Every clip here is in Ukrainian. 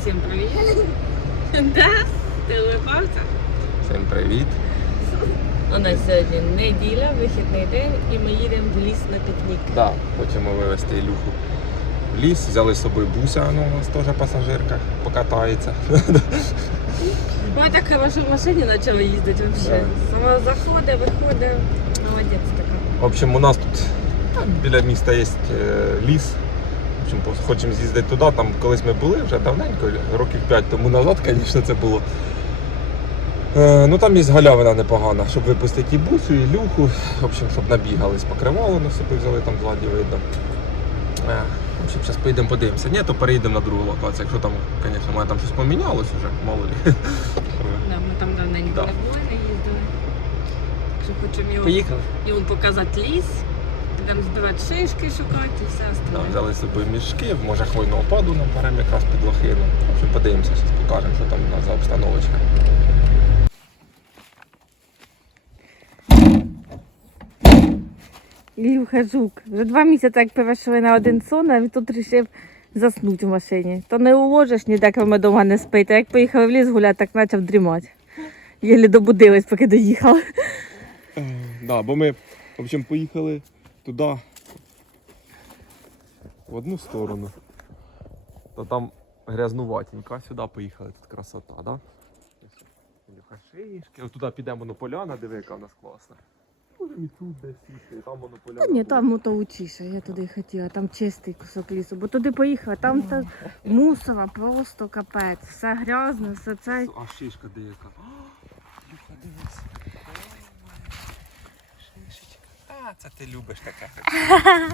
всім привіт. Да? Ти улипався? Всім привіт. У нас сьогодні неділя, вихідний день, і ми їдемо в ліс на пікнік. Да, хочемо вивезти Ілюху в ліс, взяли з собою буся, ну, у нас теж пасажирка, покатається. Ми так хорошо в машині почали їздити взагалі. Сама заходить, виходить. Молодець така. В общем, у нас тут біля міста є е, ліс. Общем, хочемо з'їздити туди. Там колись ми були вже давненько, років 5 тому назад, звісно, це було. Е, ну там є галявина непогана, щоб випустити і бусю, і люху. В общем, щоб набігались, покривало на собі взяли там ззаді видно. Е, в общем, зараз поїдемо подивимося. Ні, то переїдемо на другу локацію. Якщо там, звісно, має там щось помінялось вже, мало ли. Да, ми там давненько Да. не були, не їздили. Так що хочемо Поїхали. йому показати ліс, будемо збирати шишки, шукати і все Да, остальне. взяли з собою мішки, може хвойного паду нам беремо якраз під лохину. В общем, подивимося, зараз покажемо, що там у нас за обстановочка. Ілюха Жук. Вже два місяці, як перейшли на один сон, а він тут вирішив заснути в машині. То не уложиш ніде, коли ми вдома не спить. А як поїхали в ліс гуляти, так почав дрімати. Єлі добудились, поки доїхали. Да, бо ми, в общем, поїхали туди в одну сторону. То там грязнуватенько, а сюди поїхали, тут красота, да? От туди підемо на поляна, диви, яка в нас класна. Можемо і тут десь сісти, і там воно поляна. Та ні, там ото учіше, я туди хотіла, там чистий кусок лісу. Бо туди поїхала, там це мусора, просто капець. Все грязне, все це. А шишка де яка? Люха, дивись. А, це ти любиш таке.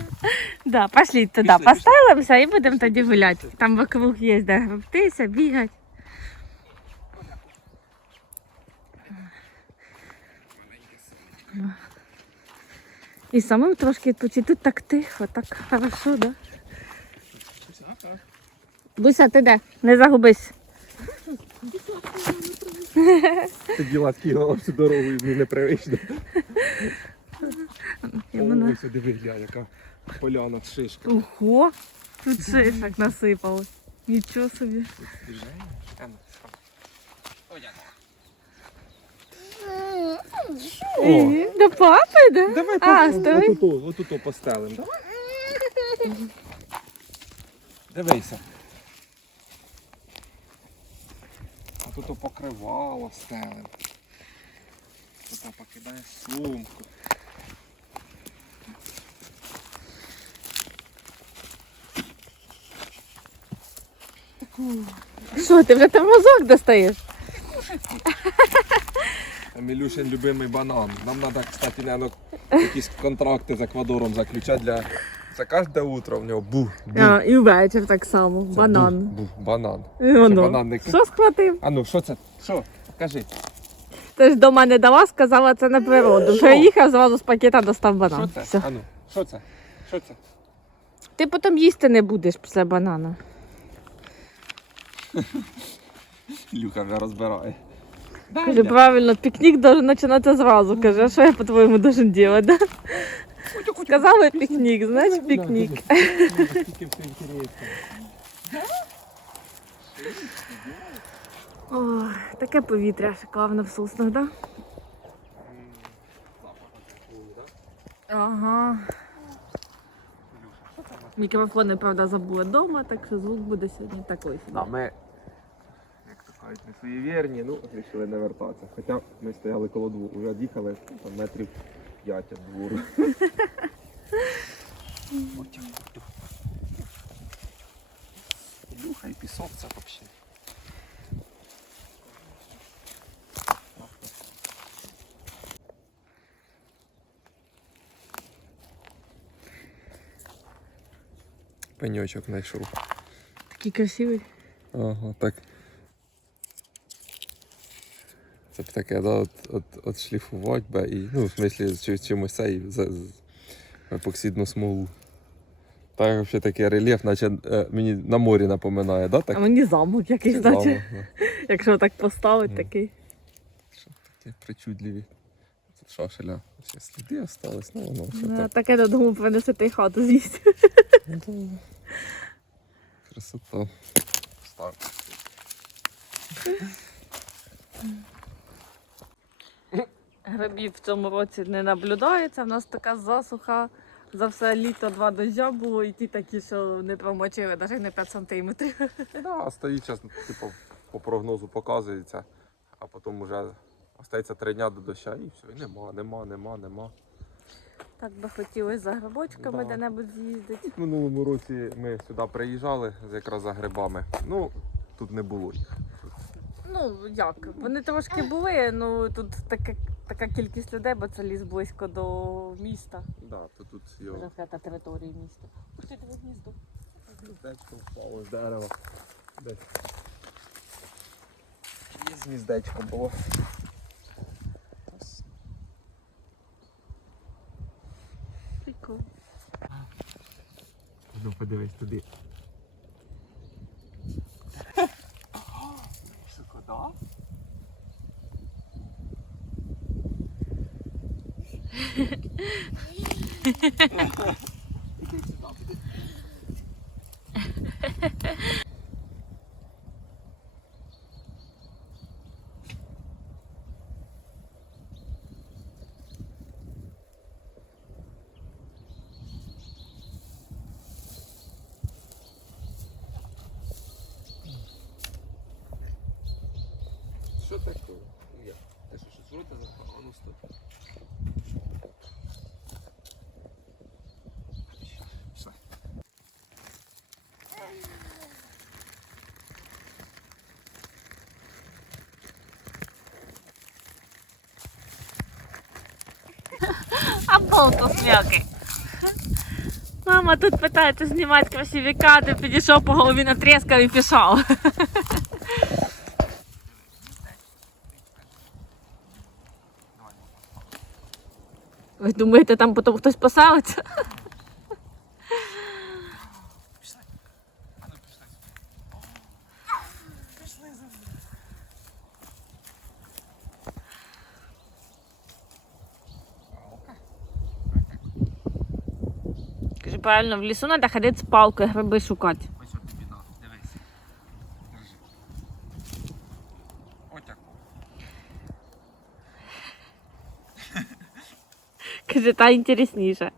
Да, пошліть туди, Пішли, пішли. поставимося і будемо тоді гуляти. Там вокруг є де гребтися, бігати. І самим трошки відпочити. Тут так тихо, так хорошо, да? Буся, ти де? Не загубись. Ти діла скігала всю дорогу і мені непривично. І вона- Ось диви, гля, яка поляна з шишка. Ого, тут шишок насипалось. Нічого собі. О, Ні, До папи, да? давай А, стой. отут, отут постелим. Давай. Дивися. А тут покривало стелим. Тут покидає сумку. Що, ти вже тормозок достаєш? Там Ілюшин любимий банан. Нам треба, кстати, наверное, якісь контракти з Еквадором заключати для. Це кожне утро в нього бух, бух. А, і ввечері так само. Це Банан. Бух, бух, банан. Бананник? Що схватив? А ну, що це? Що? Кажи. Ти ж до мене дала, сказала, це на природу. Що? Приїхав, зразу з пакета достав банан. Що це? Все. А ну, що це? Що це? Ти потім їсти не будеш після банана. Люха вже розбирає. Каже, правильно, пікнік должен починатися зразу. Каже, а що я по-твоєму должен робити? Да? Сказали пікнік, значить пікнік. Скільки все інтересно. О, таке повітря шикарне в соснах, да? Ага. Мікрофони, правда, забула вдома, так що звук буде сьогодні такий. Да, ми, кажуть, не суєвірні, ну, вирішили не вертатися. Хоча ми стояли коло двору, вже від'їхали там метрів 5 від двору. Люха і пісок це взагалі. Пеньочок знайшов. Такий красивий. Ага, так. Це б таке, да, от, от, от шліфувати би і, ну, в смислі, чи, чимось цей епоксидну смолу. Так, взагалі такий рельєф, наче е, мені на морі напоминає, да? Так? А мені замок якийсь, наче, замок, да. якщо так поставить, такий. Що такі причудливі. Тут шашеля. Ще сліди остались, ну воно все Да, так. таке додому принесете і хату з'їсть. Ну. Красота. Старт. Грибів в цьому році не наблюдається. У нас така засуха. За все літо два дождя було, і ті такі, що не промочили, навіть не 5 сантиметрів. Да, стоїть час, типу, по прогнозу показується, а потім вже остається три дня до доща і все, і нема, нема, нема, нема. Так би хотілося за грибочками Да. де-небудь з'їздити. В минулому році ми сюди приїжджали якраз за грибами. Ну, тут не було їх. Ну як, вони трошки були, ну тут така, така кількість людей, бо це ліс близько до міста. Да, то тут його Закрита територія міста. Ух ти, диви гніздо. гніздечко впало з дерева. Десь. Є гніздечко було. Прикол. Ну подивись туди. Шокода? Ha, ha, ha. А болто. Мама тут питається знімати красиві кадри, підійшов по голові натрескав і пішов. Ви думаєте, там потім хтось поселиться? правильно, в лісу треба ходити з палкою, гриби шукати. Ось от тобі на, дивись. Держи. Отяку. Каже, та інтересніше.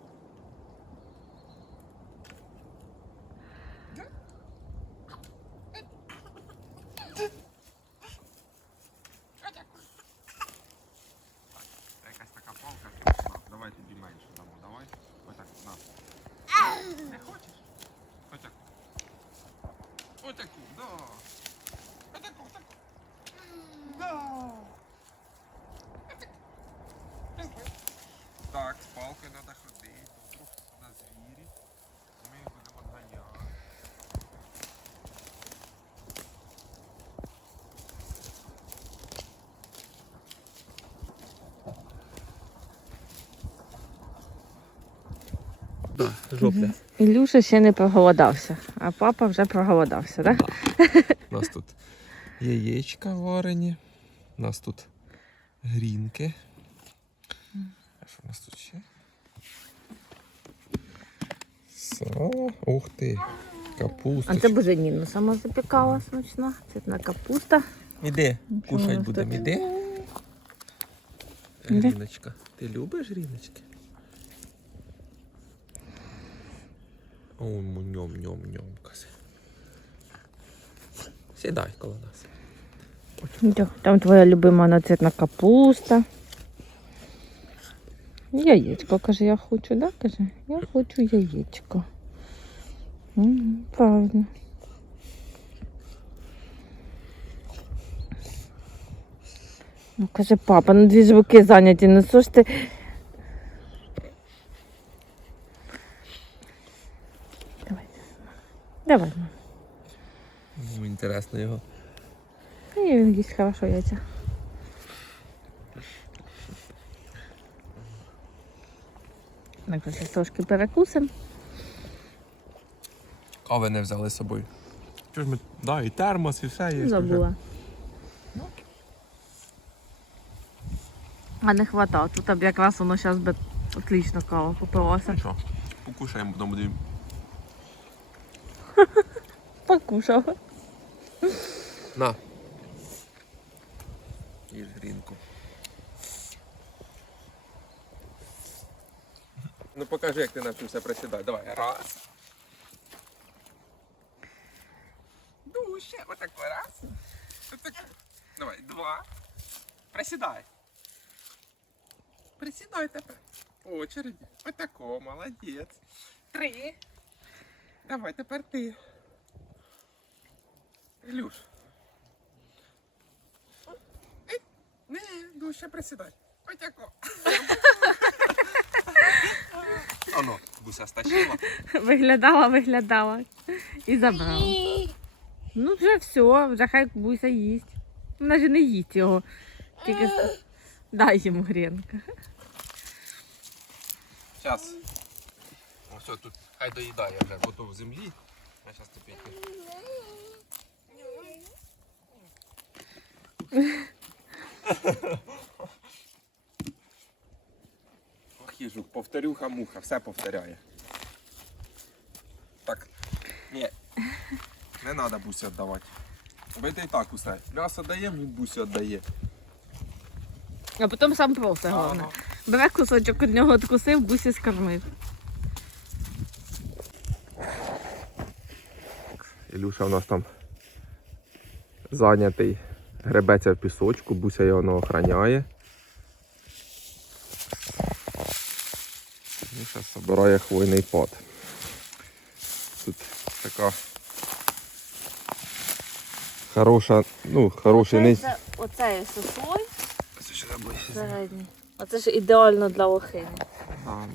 Да, жопля. Ілюша ще не проголодався, а папа вже проголодався, так? У нас тут яєчка варені. У нас тут грінки. А що у нас тут ще? Сало. Ух ти. Капуста. А це буженіна сама запікала смачна. Цвітна капуста. Іди, кушать будемо, іди. Гріночка. Ти любиш гріночки? О, ньом ньом ньом кази. Сідай коло нас. Там твоя любима нацвітна капуста. Яєчко, каже, я хочу, да? Каже, я хочу яєчко. Правильно. Ну, каже, папа, ну дві ж руки зайняті, ну що ж ти. Давай. Ну, інтересно його. І він їсть хорошо яйця. Так, трошки перекусимо. Кави не взяли з собою. Що ж ми. Да, і термос, і все є. Забула. А не хватало. Тут б якраз воно зараз би отлично кава попилася. Що? Покушаємо, потім будемо. Покушав. На. Їж грінку. Ну покажи, як ти навчився присідати. Давай. Раз. Ну, ще отак раз. Отак. Давай, два. Присідай. Присідай тепер. По очереді. Отако, молодець. Три. Давай, тепер ти. Ілюш. Ей, Не, ну ще присідай. Отако. Оно, буся стащила. Виглядала, виглядала. І забрала. Ну вже все, вже хай буся їсть. Вона ж не їсть його. Тільки дай йому грінка. Зараз. Ось тут хай доїдає вже, бо то в землі. А зараз ти п'ять. Ох, їжук, повторюха муха, все повторяє. Так, ні, не треба бусі віддавати. Ви і так усе. М'ясо даємо, він бусі віддає. А потім сам просить, головне. Бере кусочок від нього откусив, бусі скормив. Ілюша у нас там зайнятий, гребеться в пісочку, буся його не охороняє. Ілюша збирає хвойний пад. Тут така хороша, ну, хороший не. Оце є сосой Це ще забув. середній. Оце ж ідеально для лохини.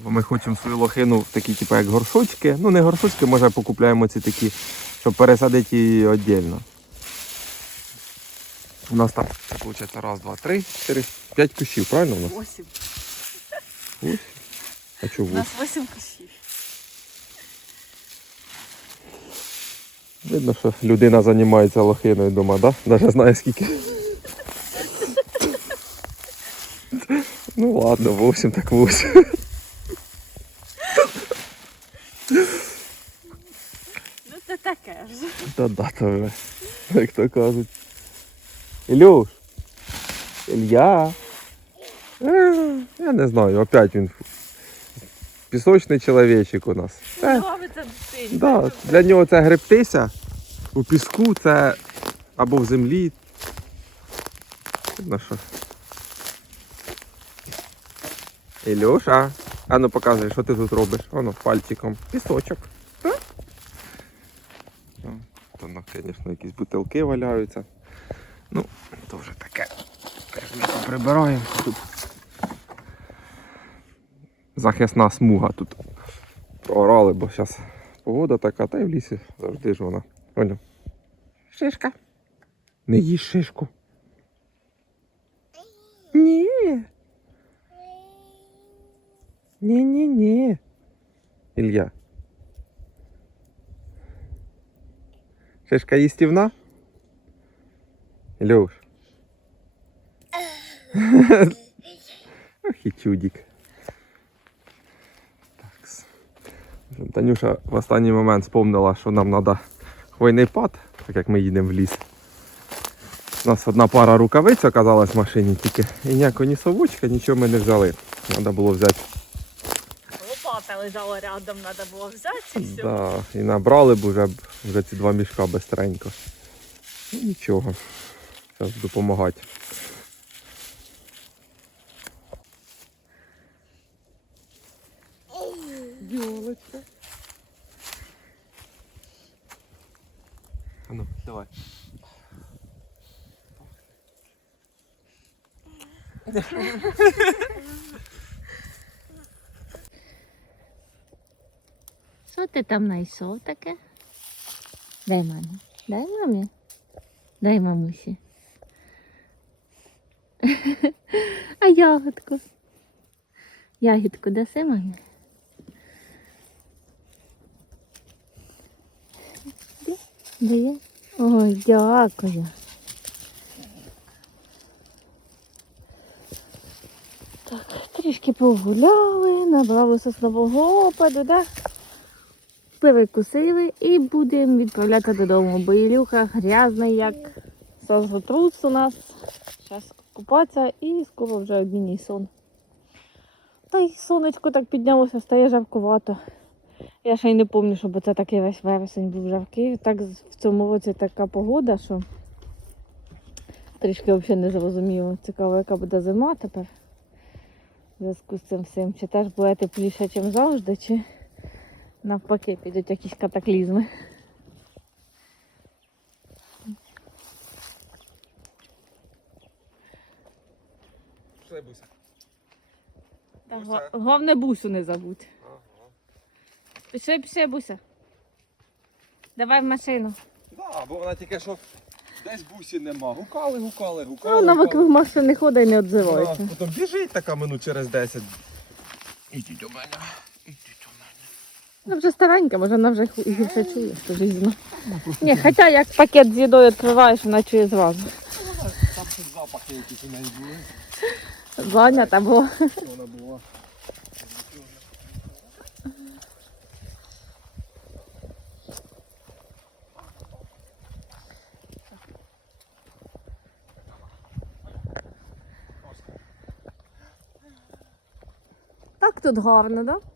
Ми хочемо свою лохину в такі, типу, як горшочки. Ну, не горшочки, може покупляємо ці такі, щоб пересадити її віддільно. У нас там, виходить, раз, два, три, чотири, п'ять кущів, правильно у нас? Восім. А чого? У нас восім кущів. Видно, що людина займається лохиною вдома, да? Навіть знає скільки. Ну ладно, 8 так 8. Ну це таке ж. Та да, то вже, як то кажуть. Ілюш! Ілья! Е, Я не знаю, опять він пісочний чоловічик у нас. Е, дитині. да, для нього це гребтися у піску, це або в землі. Видно, що. Ілюша, а ну показуй, що ти тут робиш? Воно пальчиком. Пісочок. Ну, звісно, якісь бутилки валяються. Ну, то вже таке. Ми прибираємо. Тут захисна смуга тут. Проорали, бо зараз погода така, та й в лісі завжди ж вона. Оля. Шишка. Не їж шишку. Ні. Ні-ні-ні. Ілля. Шишка їстівна? Ілюш. Ох і чудік. Танюша в останній момент спомнила, що нам треба хвойний пад, так як ми їдемо в ліс. У нас одна пара рукавиць оказалась в машині тільки. І ніякого ні совочка, нічого ми не взяли. Треба було взяти. Лопата лежала рядом, треба було взяти і все. Да, і набрали б вже, б- вже ці два мішка бистренько. Ну нічого. Зараз буду допомагати. Йолочка. А ну, давай. Що ти там знайшов таке? Дай мамі. Дай мамі. Дай мамусі. А ягодку. Ягідку даси мамі? Де? Ой, дякую. Так, трішки погуляли, набрали соснового опаду, да? Перекусили і будемо відправляти додому, бо Ілюха грязний, як созвотрус у нас. Зараз купатися і скоро вже обміній сон. Та й сонечко так піднялося, стає жаркувато. Я ще й не пам'ятаю, щоб це такий весь вересень був жаркий. Так в цьому році така погода, що трішки взагалі не зрозуміло. Цікаво, яка буде зима тепер. В зв'язку з цим всім. Чи теж буде тепліше, ніж завжди, чи навпаки підуть якісь катаклізми. Все, Буся. Та Буся. Головне бусю не забудь. Ага. Пішли, пішли, буся. Давай в машину. Да, бо вона тільки що десь бусі нема. Гукали, гукали, гукали. вона гукали. вокруг машини ходить і не Да, відзивається. Потім біжить така минут через 10. Ідіть до мене. Вона вже старенька, може вона вже гірше чує, що жизнь. Ні, хоча як пакет з їдою відкриваєш, вона чує зразу. Там щось запахи якісь у неї були. Зайнята була. Вона була. Так тут гарно, так? Ага,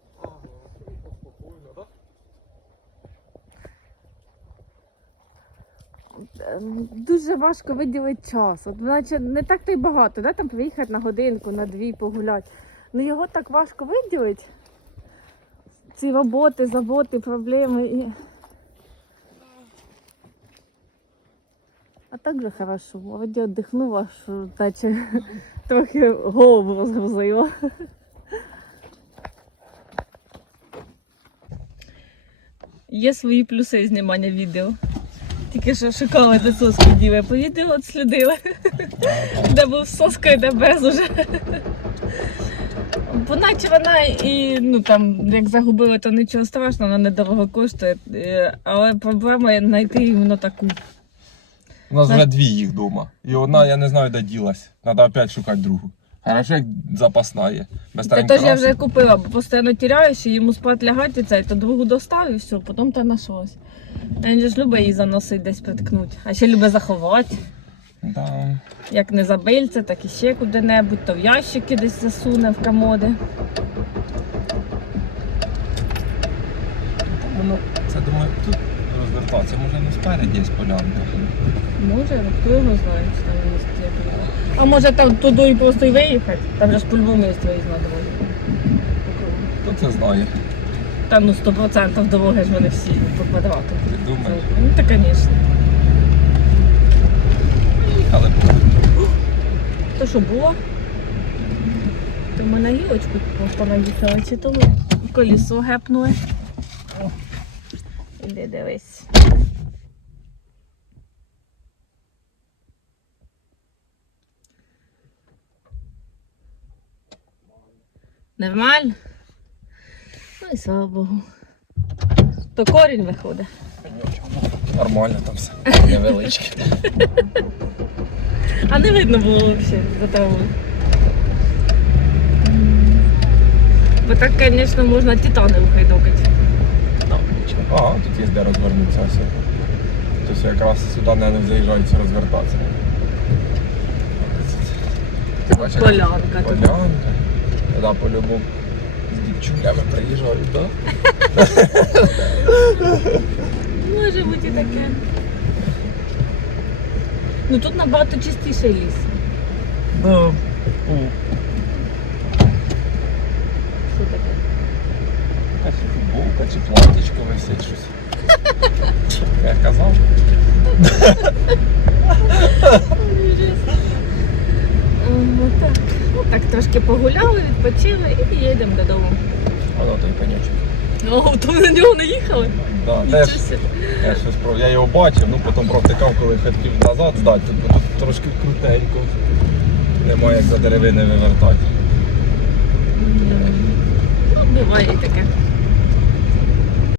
Дуже важко виділити час. От, наче не так то й багато, да? там приїхати на годинку, на дві погуляти. Ну його так важко виділити. Ці роботи, заботи, проблеми і. А так же хорошо. Вроді віддихнула, що наче трохи голову розгрузила. Є свої плюси знімання відео. Тільки що шукали, де соски діли. По відео от слідили. Де був з соскою, де без уже. Бо наче вона і ну там як загубили, то нічого страшного, вона недорого коштує. Е, Але проблема знайти іменно таку. У нас вже дві їх вдома. І одна, я не знаю, де ділась. Треба опять шукати другу. Хорошо, як запасна є. Без Та теж я вже купила, бо постійно тіряюсь, і йому спати лягати цей, то другу достав і все, потім та знайшлось. А Він же ж любить її заносить десь приткнути. А ще любить заховати. Да. Як не забильце, так і ще куди-небудь, то в ящики десь засуне в комоди. Воно, це думаю, тут розвертатися, може не спереді є полянка. Може, хто його знає, що там є як. А може там туди і просто й виїхати? Там же ж по-любому є виїзд на дорогу. Хто це знає? Та ну 100% дороги ж вони всі по квадрату. Ти думаєш? Ну, та звісно. Але То що було? То ми на гілочку просто наїхали, чи то ми колесо гепнули. Іди дивись. Нормально? Ну і слава Богу. То корінь виходить. нормально там все. Невеличке. А не видно було взагалі за травою. Бо так, звісно, можна титани ухайдокати. А, тут є де розвернутися. Все. Тобто якраз сюди не заїжджаються розвертатися. Бачиш, яка Полянка. Полянка. Да, по-любому. З дівчулями приїжджають, так? Може бути таке. Ну тут набагато чистіший ліс. Да. О, Що таке? якась футболка чи платічко висить щось. Я казав. Ну так. Ну так трошки погуляли, відпочили і їдемо додому. Воно той пенючок. То на нього не їхали? Да, теж, я, щось про... я його бачив, ну потім провтикав, коли хотів назад здати, бо тут трошки крутенько. Немає як за деревини вивертати. Ну, буває і таке.